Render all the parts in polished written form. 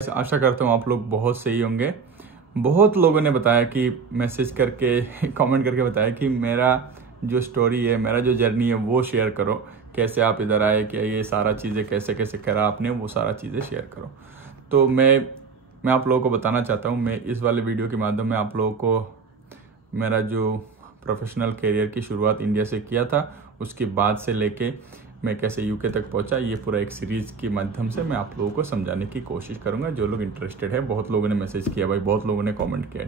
आशा करता हूँ आप लोग बहुत सही होंगे। बहुत लोगों ने बताया कि मैसेज करके कमेंट करके बताया कि मेरा जो स्टोरी है, मेरा जो जर्नी है वो शेयर करो, कैसे आप इधर आए, क्या ये सारा चीज़ें कैसे कैसे करा आपने, वो सारा चीज़ें शेयर करो। तो मैं आप लोगों को बताना चाहता हूँ, मैं इस वाले वीडियो के माध्यम में आप लोगों को मेरा जो प्रोफेशनल करियर की शुरुआत इंडिया से किया था, उसके बाद से लेके मैं कैसे यूके तक पहुंचा, ये पूरा एक सीरीज़ के माध्यम से मैं आप लोगों को समझाने की कोशिश करूंगा। जो लोग इंटरेस्टेड है, बहुत लोगों ने मैसेज किया भाई, बहुत लोगों ने कमेंट किया,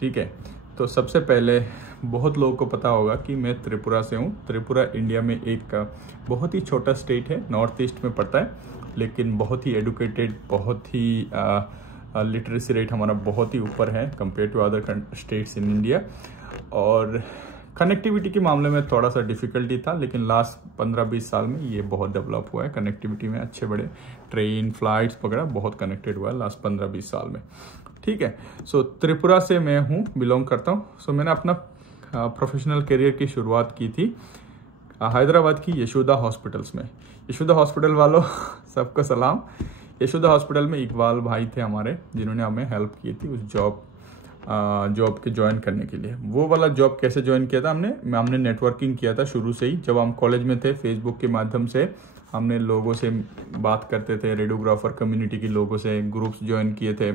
ठीक है। तो सबसे पहले बहुत लोगों को पता होगा कि मैं त्रिपुरा से हूँ। त्रिपुरा इंडिया में एक बहुत ही छोटा स्टेट है, नॉर्थ ईस्ट में पड़ता है, लेकिन बहुत ही एडुकेटेड, बहुत ही लिटरेसी रेट हमारा बहुत ही ऊपर है compare to other states in India. और कनेक्टिविटी के मामले में थोड़ा सा डिफिकल्टी था, लेकिन लास्ट 15-20 साल में ये बहुत डेवलप हुआ है। कनेक्टिविटी में अच्छे बड़े ट्रेन, फ्लाइट्स वगैरह बहुत कनेक्टेड हुआ है लास्ट 15-20 साल में, ठीक है। सो त्रिपुरा से मैं हूँ, बिलोंग करता हूँ। सो मैंने अपना प्रोफेशनल करियर की शुरुआत की थी हैदराबाद की यशोदा हॉस्पिटल्स में। यशोदा हॉस्पिटल वालों सबको सलाम। यशोदा हॉस्पिटल में इकबाल भाई थे हमारे, जिन्होंने हमें हेल्प की थी उस जॉब के ज्वाइन करने के लिए। वो वाला जॉब कैसे ज्वाइन किया था हमने नेटवर्किंग किया था शुरू से ही। जब हम कॉलेज में थे, फेसबुक के माध्यम से हमने लोगों से बात करते थे, रेडियोग्राफर कम्युनिटी के लोगों से ग्रुप्स ज्वाइन किए थे,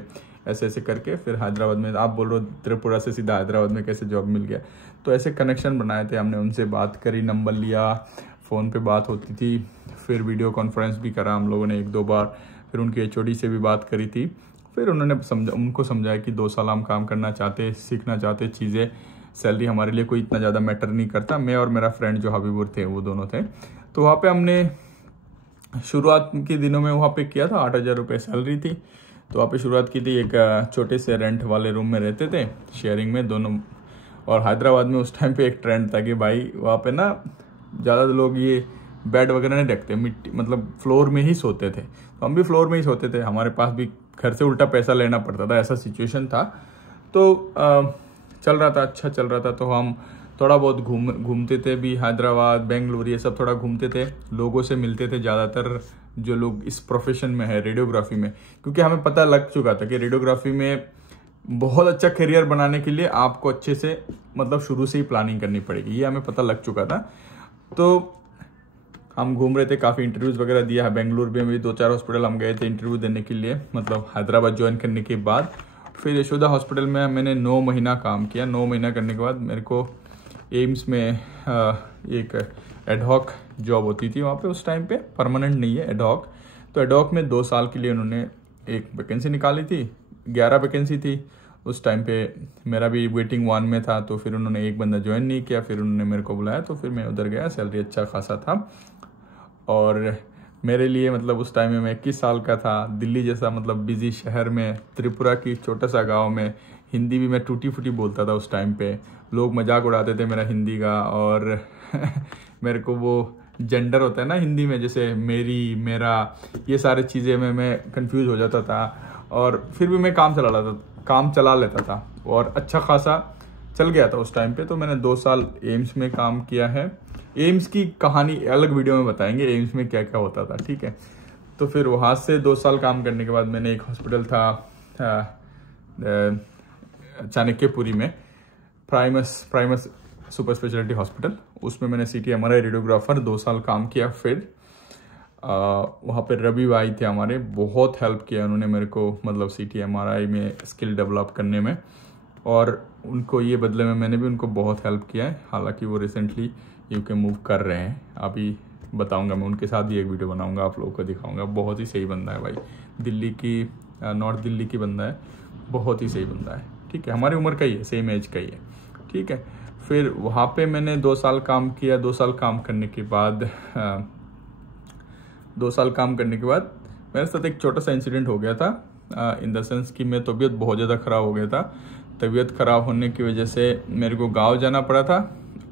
ऐसे ऐसे करके फिर हैदराबाद में, आप बोल रहे हो त्रिपुरा से सीधा हैदराबाद में कैसे जॉब मिल गया, तो ऐसे कनेक्शन बनाए थे हमने। उनसे बात करी, नंबर लिया, फ़ोन पे बात होती थी, फिर वीडियो कॉन्फ्रेंस भी करा हम लोगों ने 1-2 बार, फिर उनकी HOD से भी बात करी थी। फिर उनको समझाया कि 2 साल हम काम करना चाहते, सीखना चाहते चीज़ें, सैलरी हमारे लिए कोई इतना ज़्यादा मैटर नहीं करता। मैं और मेरा फ्रेंड जो हबीबुर थे, वो दोनों थे। तो वहाँ पे हमने शुरुआत के दिनों में वहाँ पे किया था, 8,000 रुपये सैलरी थी। तो वहाँ पे शुरुआत की थी, एक छोटे से रेंट वाले रूम में रहते थे, शेयरिंग में दोनों। और हैदराबाद में उस टाइम पे एक ट्रेंड था कि भाई वहाँ पे ना ज़्यादा लोग ये बेड वगैरह नहीं रखते, मिट्टी मतलब फ्लोर में ही सोते थे। तो हम भी फ्लोर में ही सोते थे, हमारे पास भी घर से उल्टा पैसा लेना पड़ता था, ऐसा सिचुएशन था। तो चल रहा था, अच्छा चल रहा था। तो हम थोड़ा बहुत घूमते थे भी, हैदराबाद, बेंगलुरु, ये सब थोड़ा घूमते थे, लोगों से मिलते थे, ज़्यादातर जो लोग इस प्रोफेशन में है रेडियोग्राफी में, क्योंकि हमें पता लग चुका था कि रेडियोग्राफी में बहुत अच्छा करियर बनाने के लिए आपको अच्छे से मतलब शुरू से ही प्लानिंग करनी पड़ेगी, ये हमें पता लग चुका था। तो हम घूम रहे थे, काफ़ी इंटरव्यूज़ वगैरह दिया है। बेंगलुरु में भी 2-4 हॉस्पिटल हम गए थे इंटरव्यू देने के लिए, मतलब हैदराबाद ज्वाइन करने के बाद। फिर यशोदा हॉस्पिटल में मैंने 9 महीना काम किया। 9 महीना करने के बाद मेरे को एम्स में एक एडहॉक जॉब होती थी वहाँ पे, उस टाइम पे परमानेंट नहीं है, एडहॉक। तो एडहॉक में 2 साल के लिए उन्होंने एक वैकेंसी निकाली थी, 11 वैकेंसी थी उस टाइम पे। मेरा भी वेटिंग 1 में था, तो फिर उन्होंने एक बंदा ज्वाइन नहीं किया, फिर उन्होंने मेरे को बुलाया, तो फिर मैं उधर गया। सैलरी अच्छा खासा था, और मेरे लिए मतलब उस टाइम में मैं 21 साल का था, दिल्ली जैसा मतलब बिजी शहर में, त्रिपुरा की छोटा सा गांव में हिंदी भी मैं टूटी फूटी बोलता था उस टाइम पे। लोग मजाक उड़ाते थे मेरा हिंदी का, और मेरे को वो जेंडर होता है ना हिंदी में, जैसे मेरी, मेरा, ये सारी चीज़ें में मैं कंफ्यूज हो जाता था। और फिर भी मैं काम चला लेता था, और अच्छा खासा चल गया था उस टाइम पे। तो मैंने 2 साल एम्स में काम किया है। एम्स की कहानी अलग वीडियो में बताएंगे, एम्स में क्या क्या होता था, ठीक है। तो फिर वहाँ से 2 साल काम करने के बाद मैंने एक हॉस्पिटल था चाणक्यपुरी में, प्राइमस सुपर स्पेशलिटी हॉस्पिटल, उसमें मैंने CT/MRI रेडियोग्राफर 2 साल काम किया। फिर वहाँ पे रवि भाई थे हमारे, बहुत हेल्प किया उन्होंने मेरे को, मतलब CT/MRI में स्किल डेवलप करने में, और उनको ये बदले में मैंने भी उनको बहुत हेल्प किया है। हालांकि वो रिसेंटली यूके मूव कर रहे हैं, अभी बताऊंगा मैं, उनके साथ भी एक वीडियो बनाऊंगा, आप लोगों को दिखाऊंगा। बहुत ही सही बंदा है भाई, दिल्ली की नॉर्थ दिल्ली की बंदा है, बहुत ही सही बंदा है, ठीक है। हमारी उम्र का ही है, सेम एज का ही है, ठीक है। फिर वहाँ पे मैंने 2 साल काम किया। 2 साल काम करने के बाद 2 साल काम करने के बाद मेरे साथ एक छोटा सा इंसिडेंट हो गया था, इन द सेंस कि मैं तबीयत बहुत ज़्यादा ख़राब हो गया था। तबीयत ख़राब होने की वजह से मेरे को गाँव जाना पड़ा था,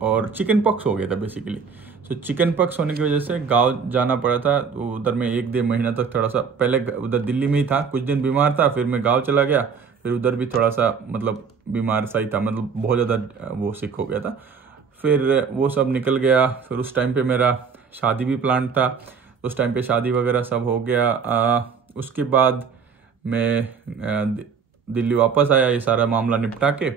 और चिकन पॉक्स हो गया था बेसिकली। सो चिकन पॉक्स होने की वजह से गांव जाना पड़ा था। तो उधर में 1-1.5 महीना तक थोड़ा सा, पहले उधर दिल्ली में ही था, कुछ दिन बीमार था, फिर मैं गांव चला गया, फिर उधर भी थोड़ा सा मतलब बीमार सा ही था, मतलब बहुत ज़्यादा वो सिक हो गया था। फिर वो सब निकल गया। फिर उस टाइम पे मेरा शादी भी प्लान था, उस टाइम पे शादी वगैरह सब हो गया। उसके बाद मैं दिल्ली वापस आया ये सारा मामला निपटा के।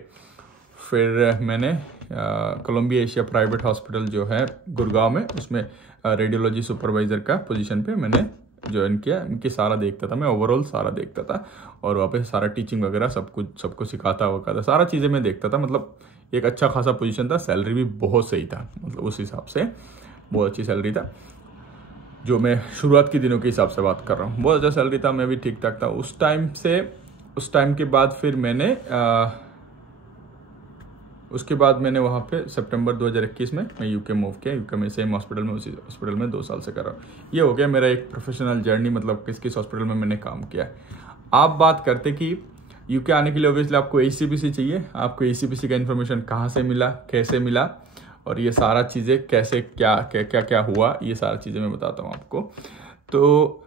फिर मैंने कोलंबिया एशिया प्राइवेट हॉस्पिटल जो है गुड़गांव में, उसमें रेडियोलॉजी सुपरवाइज़र का पोजीशन पे मैंने ज्वाइन किया। इनकी सारा देखता था मैं, ओवरऑल सारा देखता था, और वहाँ पे सारा टीचिंग वगैरह सब कुछ सबको सिखाता वकाता, सारा चीज़ें मैं देखता था। मतलब एक अच्छा खासा पोजीशन था, सैलरी भी बहुत सही था, मतलब उस हिसाब से बहुत अच्छी सैलरी था। जो मैं शुरुआत के दिनों के हिसाब से बात कर रहा हूँ, बहुत अच्छा सैलरी था, मैं भी ठीक ठाक था उस टाइम के बाद फिर मैंने उसके बाद मैंने वहाँ पे सितंबर 2021 में मैं यूके मूव किया। यूके में सेम हॉस्पिटल में, उसी हॉस्पिटल में 2 साल से कर रहा हूँ। ये हो गया मेरा एक प्रोफेशनल जर्नी, मतलब किस किस हॉस्पिटल में मैंने काम किया। आप बात करते कि यूके आने के लिए ऑब्वियसली आपको ACPC चाहिए। आपको ACPC का इन्फॉर्मेशन कहाँ से मिला, कैसे मिला, और ये सारा चीज़ें कैसे क्या हुआ, ये सारा चीज़ें मैं बताता हूँ आपको। तो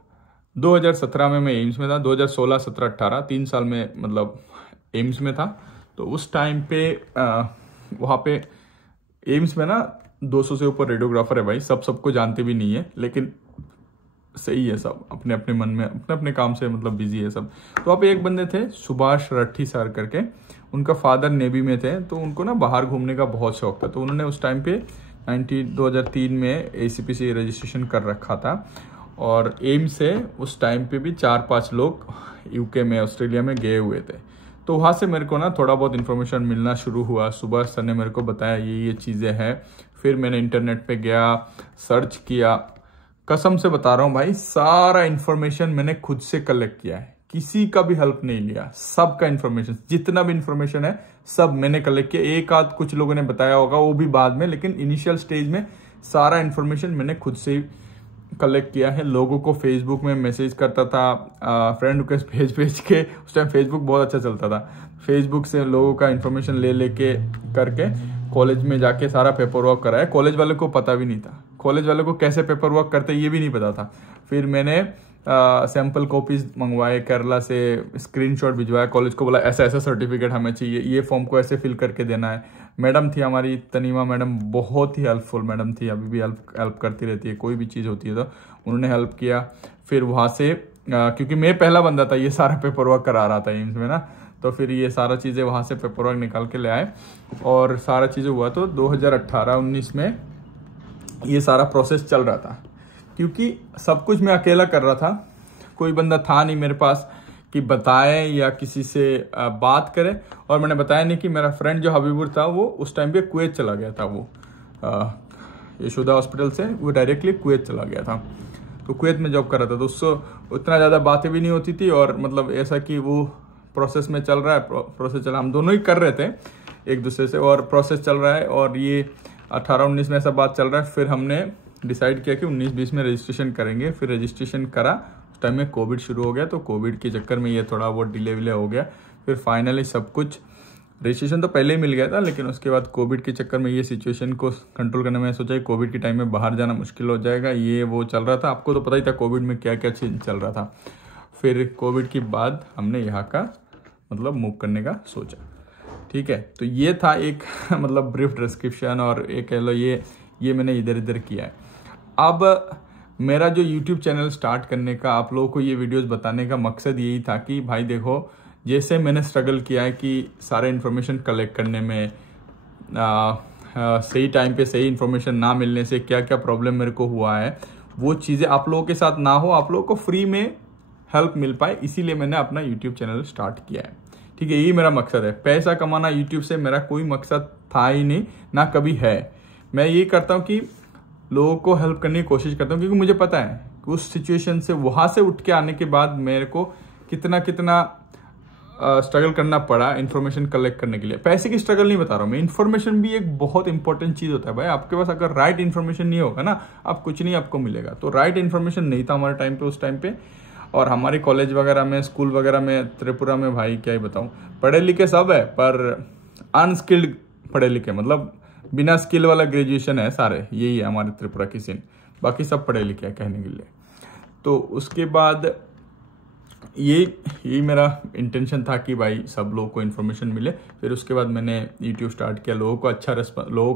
2017 में मैं एम्स में था, 2016, 17, 18 3 साल में मतलब एम्स में था। तो उस टाइम पे वहाँ पे एम्स में ना 200 से ऊपर रेडियोग्राफर है भाई, सबको जानते भी नहीं है, लेकिन सही है, सब अपने अपने मन में अपने अपने काम से मतलब बिजी है सब। तो वहाँ पे एक बंदे थे सुभाष रट्ठी सर करके, उनका फादर नेवी में थे, तो उनको ना बाहर घूमने का बहुत शौक था। तो उन्होंने उस टाइम पे 2003 में ACPC रजिस्ट्रेशन कर रखा था, और एम्स से उस टाइम पे भी 4-5 लोग यूके में, ऑस्ट्रेलिया में गए हुए थे। तो वहाँ से मेरे को ना थोड़ा बहुत इन्फॉर्मेशन मिलना शुरू हुआ। सुभाष सर ने मेरे को बताया ये चीज़ें हैं। फिर मैंने इंटरनेट पे गया, सर्च किया। कसम से बता रहा हूँ भाई, सारा इन्फॉर्मेशन मैंने खुद से कलेक्ट किया है, किसी का भी हेल्प नहीं लिया। सबका इन्फॉर्मेशन, जितना भी इन्फॉर्मेशन है सब मैंने कलेक्ट किया। एक आध कुछ लोगों ने बताया होगा, वो भी बाद में, लेकिन इनिशियल स्टेज में सारा इन्फॉर्मेशन मैंने खुद से ही कलेक्ट किया है। लोगों को फेसबुक में मैसेज करता था, फ्रेंड रिक्वेस्ट भेज के। उस टाइम फेसबुक बहुत अच्छा चलता था। फेसबुक से लोगों का इन्फॉर्मेशन लेके करके कॉलेज में जाके सारा पेपर वर्क कराया। कॉलेज वाले को पता भी नहीं था, कॉलेज वाले को कैसे पेपर वर्क करते ये भी नहीं पता था। फिर मैंने सैंपल कॉपीज मंगवाए केरला से, स्क्रीनशॉट भिजवाया, कॉलेज को बोला ऐसा ऐसा सर्टिफिकेट हमें चाहिए, ये फॉर्म को ऐसे फिल करके देना है। मैडम थी हमारी तनीमा मैडम, बहुत ही हेल्पफुल मैडम थी, अभी भी हेल्प करती रहती है, कोई भी चीज़ होती है तो उन्होंने हेल्प किया। फिर वहाँ से क्योंकि मैं पहला बंदा था ये सारा पेपर वर्क करा रहा था एम्स में ना, तो फिर ये सारा चीज़ें वहाँ से पेपर वर्क निकाल के ले आए और सारा चीज़ें हुआ। तो 2018-19 में ये सारा प्रोसेस चल रहा था, क्योंकि सब कुछ मैं अकेला कर रहा था, कोई बंदा था नहीं मेरे पास कि बताए या किसी से बात करे। और मैंने बताया नहीं कि मेरा फ्रेंड जो हबीबुर था वो उस टाइम पे कुवैत चला गया था, वो यशोदा हॉस्पिटल से वो डायरेक्टली कुवैत चला गया था। तो कुवैत में जॉब कर रहा था, तो उससे उतना ज़्यादा बातें भी नहीं होती थी, और मतलब ऐसा कि वो प्रोसेस में चल रहा है, प्रोसेस चला, हम दोनों ही कर रहे थे एक दूसरे से, और प्रोसेस चल रहा है। और ये 18-19 में ऐसा बात चल रहा है। फिर हमने डिसाइड किया कि 19-20 में रजिस्ट्रेशन करेंगे। फिर रजिस्ट्रेशन करा, उस टाइम में कोविड शुरू हो गया, तो कोविड के चक्कर में ये थोड़ा बहुत डिले विले हो गया। फिर फाइनली सब कुछ, रजिस्ट्रेशन तो पहले ही मिल गया था, लेकिन उसके बाद कोविड के चक्कर में ये सिचुएशन को कंट्रोल करने में सोचा कोविड के टाइम में बाहर जाना मुश्किल हो जाएगा, ये वो चल रहा था। आपको तो पता ही था कोविड में क्या क्या चीज़ चल रहा था। फिर कोविड के बाद हमने यहाँ का मतलब मूव करने का सोचा, ठीक है। तो ये था एक मतलब ब्रीफ डिस्क्रिप्शन, और एक कह लो ये मैंने इधर इधर किया है। अब मेरा जो YouTube चैनल स्टार्ट करने का, आप लोगों को ये वीडियोस बताने का मकसद यही था कि भाई देखो, जैसे मैंने स्ट्रगल किया है कि सारे इन्फॉर्मेशन कलेक्ट करने में, सही टाइम पे सही इन्फॉर्मेशन ना मिलने से क्या क्या प्रॉब्लम मेरे को हुआ है, वो चीज़ें आप लोगों के साथ ना हो, आप लोगों को फ्री में हेल्प मिल पाए, इसीलिए मैंने अपना YouTube चैनल स्टार्ट किया है, ठीक है। यही मेरा मकसद है। पैसा कमाना YouTube से मेरा कोई मकसद था ही नहीं, ना कभी है। मैं ये करता हूँ कि लोगों को हेल्प करने की कोशिश करता हूँ, क्योंकि मुझे पता है कि उस सिचुएशन से, वहाँ से उठ के आने के बाद मेरे को कितना स्ट्रगल करना पड़ा इन्फॉर्मेशन कलेक्ट करने के लिए। पैसे की स्ट्रगल नहीं बता रहा हूँ मैं, इन्फॉर्मेशन भी एक बहुत इंपॉर्टेंट चीज़ होता है भाई। आपके पास अगर राइट इन्फॉर्मेशन नहीं होगा ना, आप कुछ नहीं आपको मिलेगा। तो राइट इन्फॉर्मेशन नहीं था हमारे टाइम पे, उस टाइम पे। और हमारे कॉलेज वगैरह में, स्कूल वगैरह में, त्रिपुरा में भाई क्या ही बताऊँ, पढ़े लिखे सब है पर अनस्किल्ड पढ़े लिखे, मतलब बिना स्किल वाला ग्रेजुएशन है सारे, यही है हमारे त्रिपुरा की सीन। बाकी सब पढ़े लिखे हैं कहने के लिए। तो उसके बाद यही मेरा इंटेंशन था कि भाई सब लोगों को इन्फॉर्मेशन मिले। फिर उसके बाद मैंने यूट्यूब स्टार्ट किया, लोगों का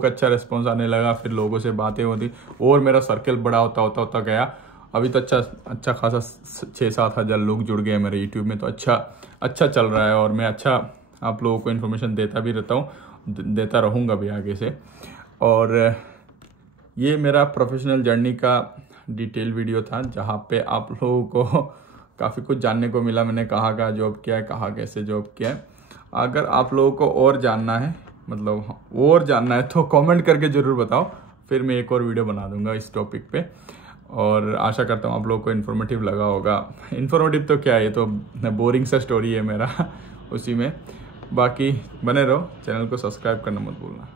अच्छा रिस्पॉन्स आने लगा। फिर लोगों से बातें होती और मेरा सर्कल बड़ा होता गया। अभी तो अच्छा खासा 6-7 हज़ार लोग जुड़ गए मेरे यूट्यूब में, तो अच्छा चल रहा है और मैं अच्छा आप लोगों को इन्फॉर्मेशन देता भी रहता हूँ, देता रहूँगा भी आगे से। और ये मेरा प्रोफेशनल जर्नी का डिटेल वीडियो था जहाँ पे आप लोगों को काफ़ी कुछ जानने को मिला। मैंने कहाँ जॉब किया है, कहाँ कैसे जॉब किया है। अगर आप लोगों को और जानना है, मतलब और जानना है, तो कमेंट करके ज़रूर बताओ, फिर मैं एक और वीडियो बना दूंगा इस टॉपिक पे। और आशा करता हूँ आप लोगों को इन्फॉर्मेटिव लगा होगा। इन्फॉर्मेटिव तो क्या है, ये तो बोरिंग सा स्टोरी है मेरा उसी में। बाकी बने रहो, चैनल को सब्सक्राइब करना मत भूलना।